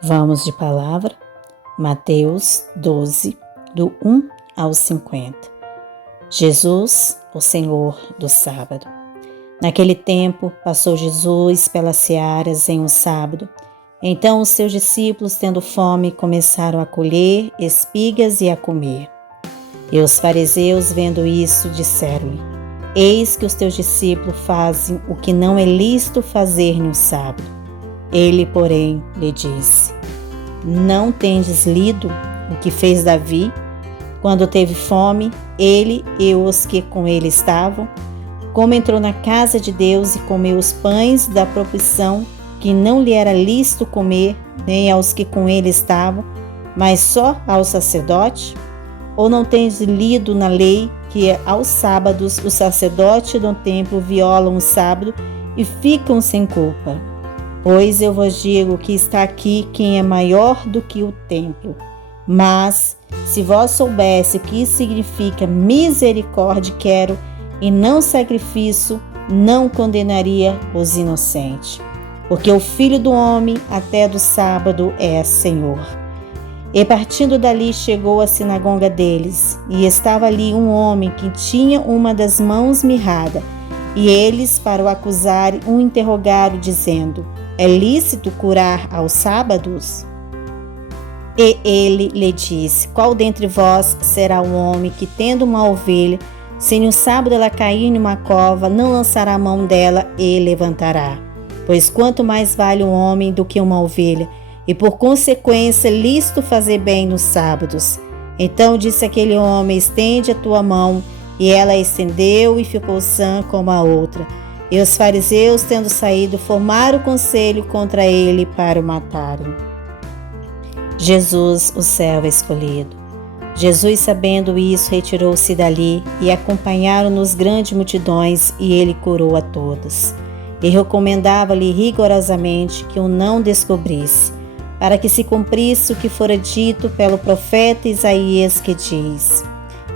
Vamos de palavra, Mateus 12, do 1 ao 50. Jesus, o Senhor do sábado. Naquele tempo, passou Jesus pelas searas em um sábado. Então os seus discípulos, tendo fome, começaram a colher espigas e a comer. E os fariseus, vendo isso, disseram-lhe: Eis que os teus discípulos fazem o que não é lícito fazer no sábado. Ele, porém, lhe disse: Não tendes lido o que fez Davi, quando teve fome, ele e os que com ele estavam? Como entrou na casa de Deus e comeu os pães da proposição, que não lhe era lícito comer, nem aos que com ele estavam, mas só ao sacerdote? Ou não tens lido na lei que aos sábados os sacerdotes do templo violam o sábado e ficam sem culpa? Pois eu vos digo que está aqui quem é maior do que o templo. Mas, se vós soubesse o que significa misericórdia quero e não sacrifício, não condenaria os inocentes. Porque o Filho do Homem até do sábado é Senhor. E partindo dali chegou à sinagoga deles, e estava ali um homem que tinha uma das mãos mirrada. E eles, para o acusarem, o interrogaram, dizendo: É lícito curar aos sábados? E ele lhe disse: Qual dentre vós será o homem que, tendo uma ovelha, se no sábado ela cair numa cova, não lançará a mão dela e levantará? Pois quanto mais vale um homem do que uma ovelha, e por consequência lícito fazer bem nos sábados. Então disse aquele homem: Estende a tua mão. E ela estendeu e ficou sã como a outra. E os fariseus, tendo saído, formaram conselho contra ele para o matarem. Jesus, o servo escolhido. Jesus, sabendo isso, retirou-se dali, e acompanharam-nos grandes multidões, e ele curou a todas. E recomendava-lhe rigorosamente que o não descobrisse, para que se cumprisse o que fora dito pelo profeta Isaías, que diz: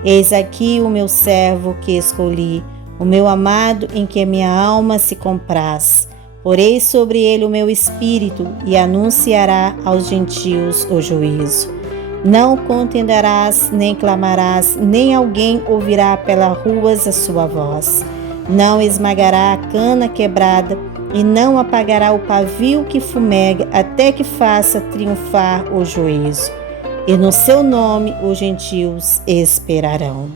Eis aqui o meu servo que escolhi, o meu amado em que a minha alma se compraz. Porei sobre ele o meu espírito e anunciará aos gentios o juízo. Não contenderás, nem clamarás, nem alguém ouvirá pelas ruas a sua voz. Não esmagará a cana quebrada e não apagará o pavio que fumega, até que faça triunfar o juízo. E no seu nome os gentios esperarão.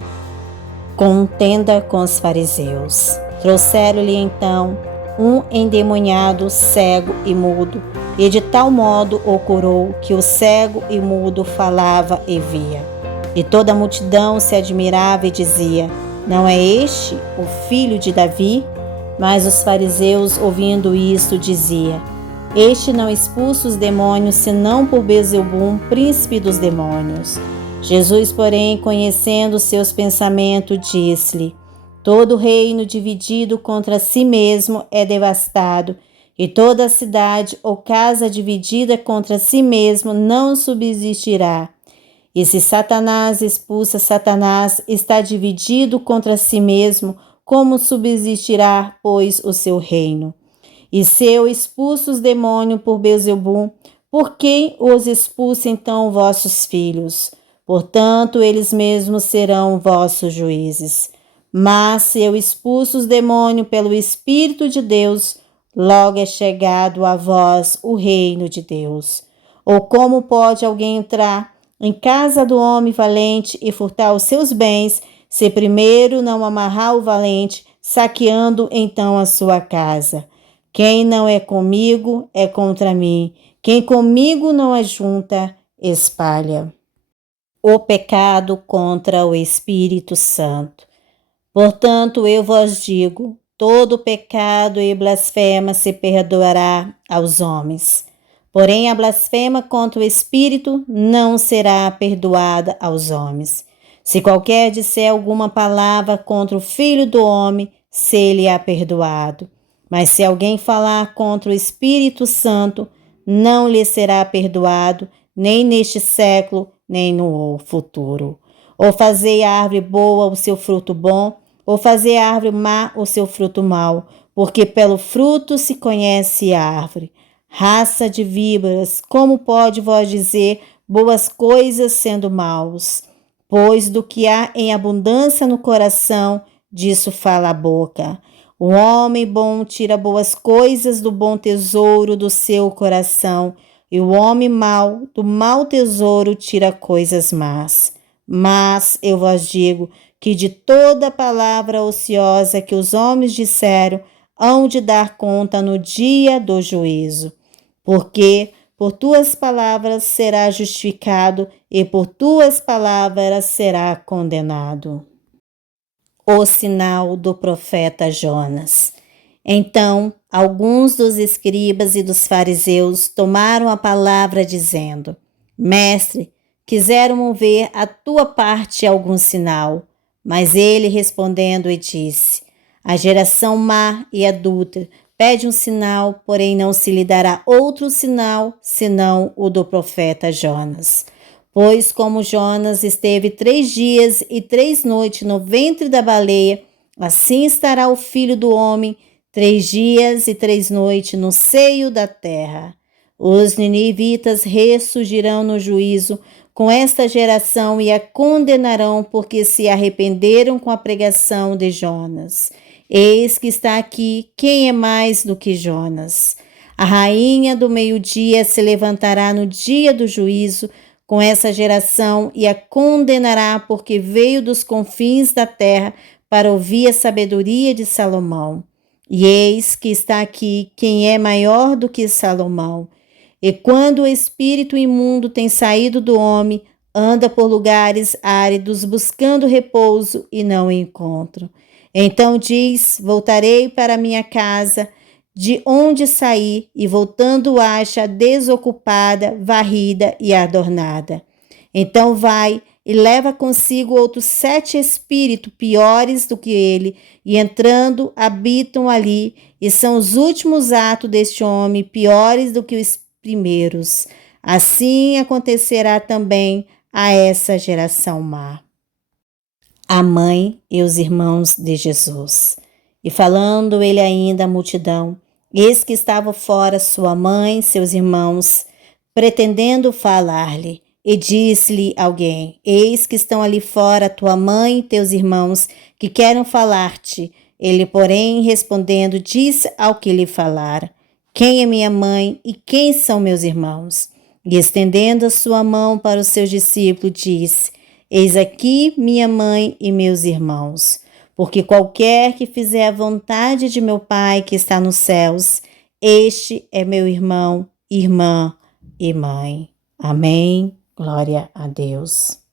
Contenda com os fariseus. Trouxeram-lhe então um endemoniado, cego e mudo, e de tal modo o curou que o cego e mudo falava e via. E toda a multidão se admirava e dizia: Não é este o filho de Davi? Mas os fariseus, ouvindo isto, diziam: Este não expulsa os demônios, senão por Beelzebum, príncipe dos demônios. Jesus, porém, conhecendo seus pensamentos, disse-lhe: Todo reino dividido contra si mesmo é devastado, e toda cidade ou casa dividida contra si mesmo não subsistirá. E se Satanás expulsa Satanás, está dividido contra si mesmo, como subsistirá, pois, o seu reino? E se eu expulso os demônios por Beelzebum, por quem os expulsa então vossos filhos? Portanto, eles mesmos serão vossos juízes. Mas se eu expulso os demônios pelo Espírito de Deus, logo é chegado a vós o reino de Deus. Ou como pode alguém entrar em casa do homem valente e furtar os seus bens, se primeiro não amarrar o valente, saqueando então a sua casa? Quem não é comigo é contra mim. Quem comigo não ajunta, espalha. O pecado contra o Espírito Santo. Portanto, eu vos digo: todo pecado e blasfema se perdoará aos homens. Porém, a blasfema contra o Espírito não será perdoada aos homens. Se qualquer disser alguma palavra contra o Filho do Homem, se-lhe-á perdoado. Mas se alguém falar contra o Espírito Santo, não lhe será perdoado, nem neste século, nem no futuro. Ou fazei a árvore boa o seu fruto bom, ou fazei a árvore má o seu fruto mau, porque pelo fruto se conhece a árvore. Raça de víboras, como pode vós dizer boas coisas sendo maus? Pois do que há em abundância no coração, disso fala a boca. O homem bom tira boas coisas do bom tesouro do seu coração, e o homem mau do mau tesouro tira coisas más. Mas eu vos digo que de toda palavra ociosa que os homens disseram, hão de dar conta no dia do juízo. Porque por tuas palavras será justificado e por tuas palavras será condenado. O sinal do profeta Jonas. Então, alguns dos escribas e dos fariseus tomaram a palavra dizendo: Mestre, quiseram ver a tua parte algum sinal. Mas ele respondendo e disse: A geração má e adúltera pede um sinal, porém não se lhe dará outro sinal, senão o do profeta Jonas. Pois como Jonas esteve 3 dias e 3 noites no ventre da baleia, assim estará o Filho do Homem 3 dias e 3 noites no seio da terra. Os ninivitas ressurgirão no juízo com esta geração e a condenarão, porque se arrependeram com a pregação de Jonas. Eis que está aqui quem é mais do que Jonas. A rainha do meio-dia se levantará no dia do juízo com essa geração e a condenará, porque veio dos confins da terra para ouvir a sabedoria de Salomão. E eis que está aqui quem é maior do que Salomão. E quando o espírito imundo tem saído do homem, anda por lugares áridos buscando repouso e não o encontra. Então diz: voltarei para minha casa, de onde saí, e voltando acha desocupada, varrida e adornada. Então vai e leva consigo outros 7 espíritos piores do que ele, e entrando habitam ali, e são os últimos atos deste homem piores do que os primeiros. Assim acontecerá também a essa geração má. A mãe e os irmãos de Jesus. E falando ele ainda à multidão, eis que estava fora sua mãe e seus irmãos, pretendendo falar-lhe. E disse-lhe alguém: Eis que estão ali fora tua mãe e teus irmãos, que querem falar-te. Ele, porém, respondendo, disse ao que lhe falara: Quem é minha mãe e quem são meus irmãos? E estendendo a sua mão para os seus discípulos, disse: Eis aqui minha mãe e meus irmãos. Porque qualquer que fizer a vontade de meu Pai que está nos céus, este é meu irmão, irmã e mãe. Amém. Glória a Deus.